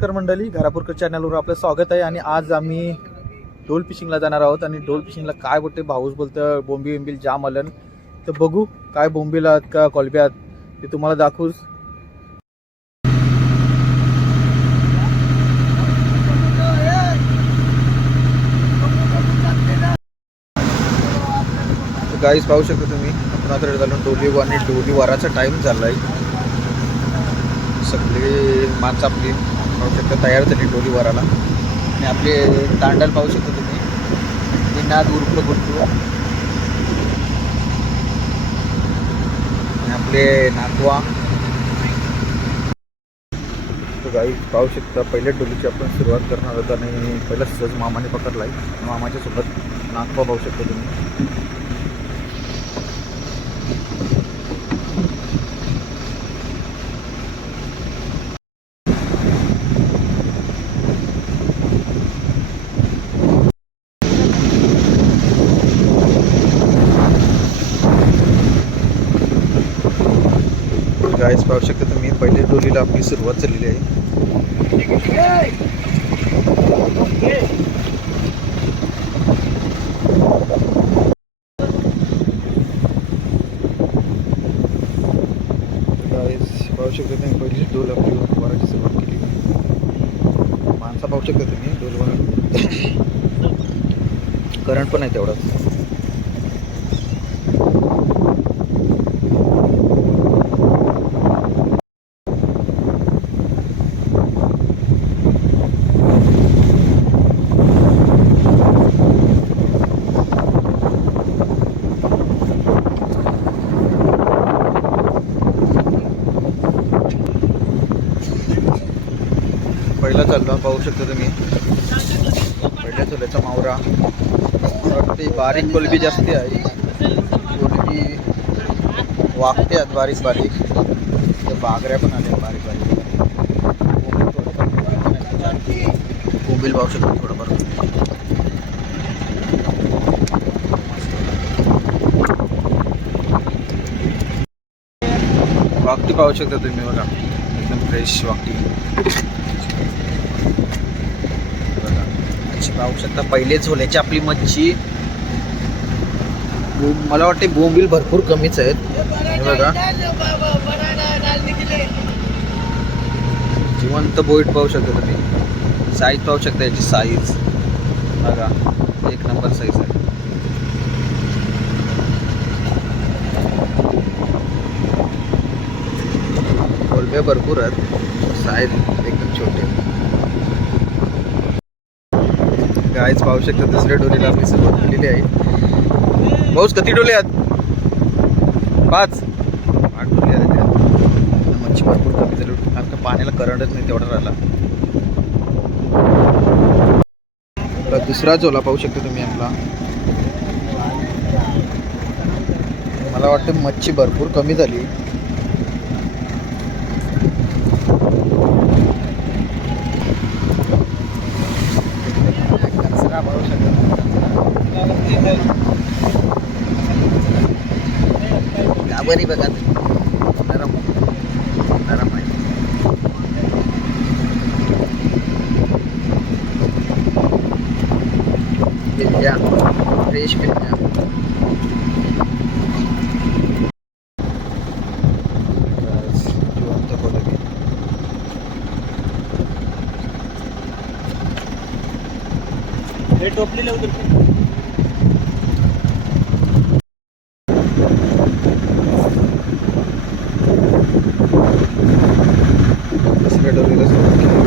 नमस्कार मंडळी, घरापूरकर चॅनलवर आपलं स्वागत आहे. आणि आज आम्ही ढोल फिशिंगला जाणार आहोत. आणि ढोल फिशिंगला काय बोलते भाऊस बोलतं बोंबी बिंबील जाम आलं, तर बघू काय बोंबील आहात का कोलब्या आहात ते तुम्हाला दाखवूच. गाईस पाहू शकता तुम्ही, आपण आता घालून डोली आणि डोली वाराचा टाइम झालाय. सगळे माणसं आपली पाहू शकता तयार झाली डोली वाराला. आणि आपले तांडल पाहू शकता तुम्ही, निनाद उर्फ गुट्टू आणि आपले नातवा. तर गाई पाहू शकता पहिल्या डोलीची आपण सुरुवात करणार आहोत. आणि पहिला सहज मामाने पकडलाय, मामाच्या सोबत नातवा पाहू शकता तुम्ही. गाईस पाहू शकता तुम्ही, पहिल्या डोलीला आपली सुरुवात झालेली आहे. गाईस पाहू शकता तुम्ही, पहिली डोल आपली वाराची सुरुवात केली. माणसा पाहू शकता तुम्ही, डोलवर करंट पण आहे तेवढाच. पहिला चालला पाहू शकता तुम्ही, पहिल्या चुल्याचा मावरा. वाटते बारीक कोलबी जास्ती आहे, कोलबी वागते आहेत बारीक बारीक. तर बागऱ्या पण आल्या बारीक बारीक. कोंबील पाहू शकतो थोडंफार. वागती पाहू शकता तुम्ही बघा, एकदम फ्रेश वागती बघा. मच्छी पाहू शकता, पहिले झोल्याची आपली मच्छी. मला वाटते बोंबील भरपूर कमीच आहेत हे बघा. जिवंत बोईट पाहू शकता तुम्ही, साईज पाहू शकता याची साईज बघा, एक नंबर साईज आहे. कोलब्या भरपूर आहेत, साईज एकदम छोटे. गाईच पाहू शकता, दुसऱ्या डोलीला आपली सुरुवात झालेली आहे. पाऊस किती डोले आहेत? 5 डोले आहेत त्यात. मच्छी भरपूर कमी झाली, कारण का पाण्याला करंटच नाही तेवढा राहिला. दुसरा झोला पाहू शकता तुम्ही आपला. मला वाटतं मच्छी भरपूर कमी झाली. पाहू शकता गाबरी बघा, नरम नरम आहे. बिल्ल्या फ्रेश बिल्ल्या. जिवंत कोलबी. हे टोपली लावून दुसऱ्या डोलीला सुरुवात केली.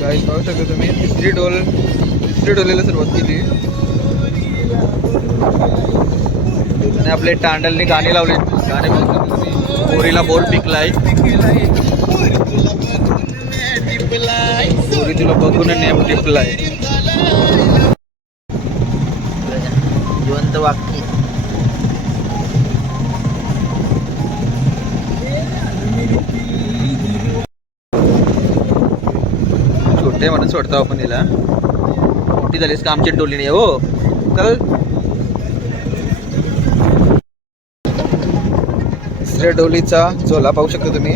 गाईस पाहू शकता तुम्ही, तिसरी डोलीला सुरुवात केली. आणि आपले टांडलने गाणे लावले, गाणे पाहू शकता तुम्ही. बोरीला बोर पिकलाय, बोरी तुला बघून नेम टिपलाय. जिवंत वाक्य. छोटे म्हणून सोडतो आपण हिला. मोठी झालीस का आमच्या डोलीने हो. चल तिसऱ्या डोलीचा झोला पाहू शकता तुम्ही.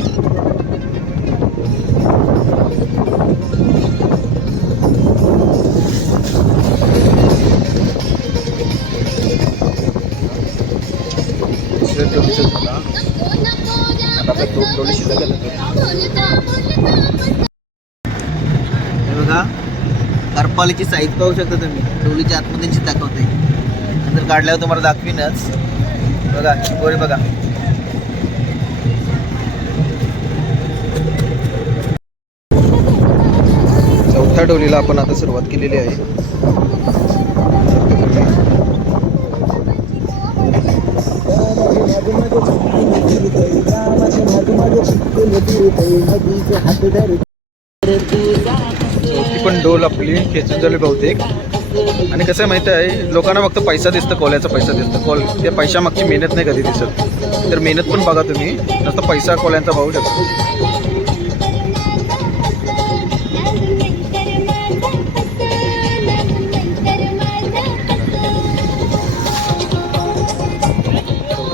तिसऱ्या डोलीचा झोला. आता आपल्या 2 डोली शिल्लक आहेत. हे बघा करपालीची साईज पाहू शकता तुम्ही. डोलीच्या आतमध्येची दाखवते, नंतर काढल्यावर तुम्हाला दाखवीनच. बघा चिंबोरी बघा. चौथ्या डोलीला आपण आता सुरुवात केलेली आहे. चौथी पण डोल आपली खेचून झाली बहुतेक. आणि कसं माहिती आहे, लोकांना फक्त पैसा दिसतं, कोल्याचा पैसा दिसतं. त्या पैशामागची मेहनत नाही कधी दिसत. तर मेहनत पण बघा तुम्ही, नुसतं पैसा कोल्यांचा पाहू शकतो.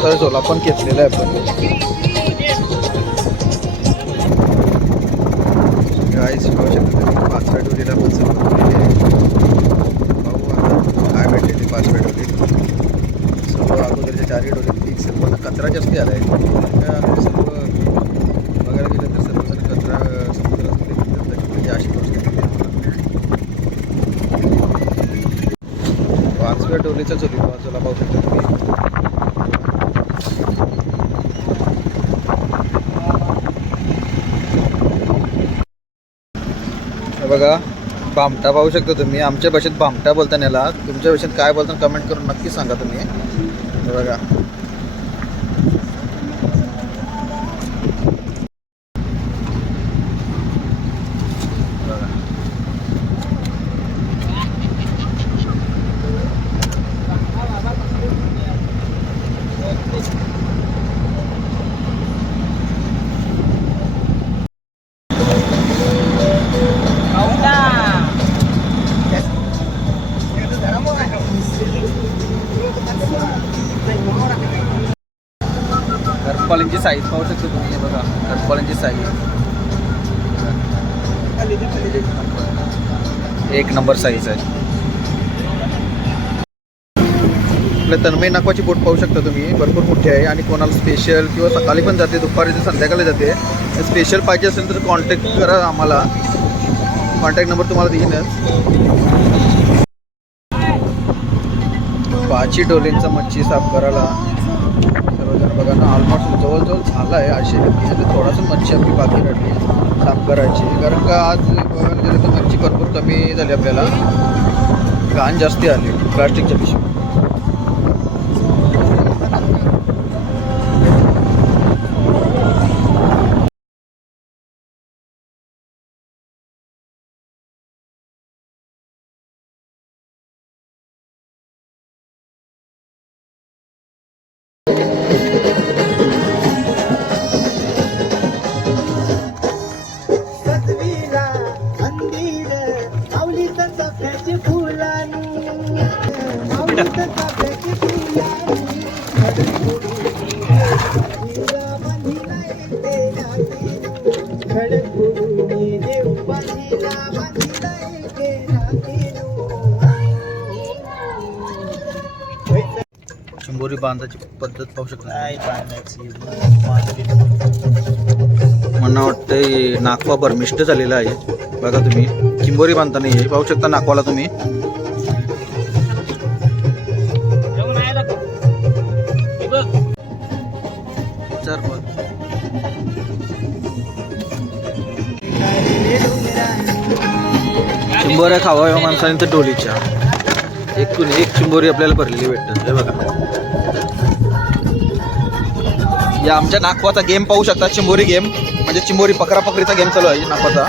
तर झोला पण घेतलेला आहे आपण. गाईस पाहू शकतो तुम्ही. 5व्या डोलीला पण सुरुवात केलेली आहे. काय भेटले ते 5व्या डोलीत. सर्व अगोदरच्या 4ही डोलीत ठीक सर्व कचरा जास्ती आला आहे. सर्व बघायला गेलं तर सर्वजण कचरा समुद्रामध्ये फिरतात, त्याच्यामध्ये अशी परिस्थिती आहे. 5व्या डोलीचा झोला पाहू शकता तुम्ही. बघा भामटा पाहू शकता तुम्ही. आमच्या भाषेत भामटा बोलता याला, तुमच्या भाषेत काय बोलता कमेंट करून नक्की सांगा तुम्ही. बघा करपालींची साईज पाहू शकतो तुम्ही. बघा करपालींची साईज एक नंबर साईज आहे. आपल्या तन्मय नाकवाची बोट पाहू शकता तुम्ही, भरपूर मोठी आहे. आणि कोणाला स्पेशल किंवा सकाळी पण जाते, दुपारी ते संध्याकाळी जाते. स्पेशल पाहिजे असेल तर कॉन्टॅक्ट करा आम्हाला. कॉन्टॅक्ट नंबर तुम्हाला देईनच. 5ही डोलींचा मच्छी साफ करायला सर्वजण बघा ना, ऑलमोस्ट जवळजवळ झाला आहे. अशी थोडासा मच्छी आपली बाकी राहिली साफ करायची. कारण का आज बघायला गेलं तर मच्छी भरपूर कमी झाली, आपल्याला घाण जास्ती आली प्लास्टिकच्या पिशवी. चिंबोरी बांधाची पद्धत पाहू शकता. मला वाटतं नाकवा बरमिष्ट झालेला आहे. बघा तुम्ही चिंबोरी बांधताना हे पाहू शकता नाकवाला तुम्ही. चिंबोऱ्या खावा माणसाने तर डोलीच्या एकूण एक चिंबोरी आपल्याला भरलेली भेटतात. हे बघा या आमच्या नाकवाचा गेम पाहू शकता. चिंबोरी गेम म्हणजे चिंबोरी पकडापकडीचा गेम चालू आहे नाकवाचा.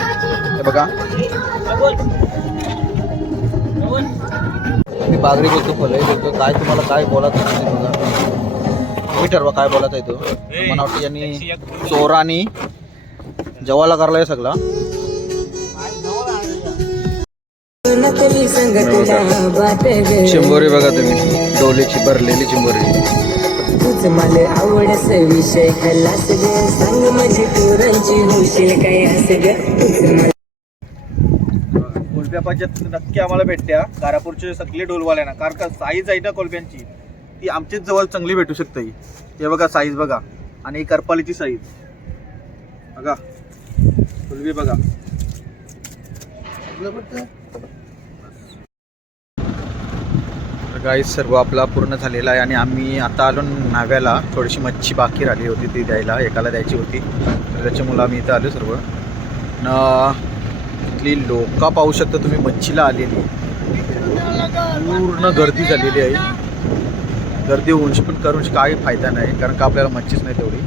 हे बघा मी बागरी बोलतो, फलई बोलतो, काय तुम्हाला काय बोलायचं नाही बघा. तुम्ही ठरवा काय बोलायचं आहे तो. मला वाटतं यांनी चोरानी जवाला करलाय सगळा. चिंबोरी बघा तुम्ही, डोलीची भरलेली चिंबोरी. तूच मला आवडस विषय खलास ग सांग माझी पोरांची होशील काय असं ग तूच मला कोलब्यापाच्यात नक्की आम्हाला भेटत्या कारापूरचे सगळे ढोलवाल्यांना, कारण का साईज आहे ना कोलब्यांची ती आमच्याच जवळ चांगली भेटू शकते. हे बघा साईज बघा, आणि करपालीची साईज बघा, कोलबी बघा. गाईस सर्व आपला पूर्ण झालेला आहे आणि आम्ही आता आलो नाव्याला. थोडीशी मच्छी बाकी राहिली होती ती द्यायला, एकाला द्यायची होती, तर त्याच्यामुळं आम्ही इथं आलो सर्व. न इथली लोक पाहू शकता तुम्ही, मच्छीला आलेली पूर्ण गर्दी झालेली आहे. गर्दी होऊनशी पण करूनशी काही फायदा नाही, कारण का आपल्याला मच्छीच नाही तेवढी.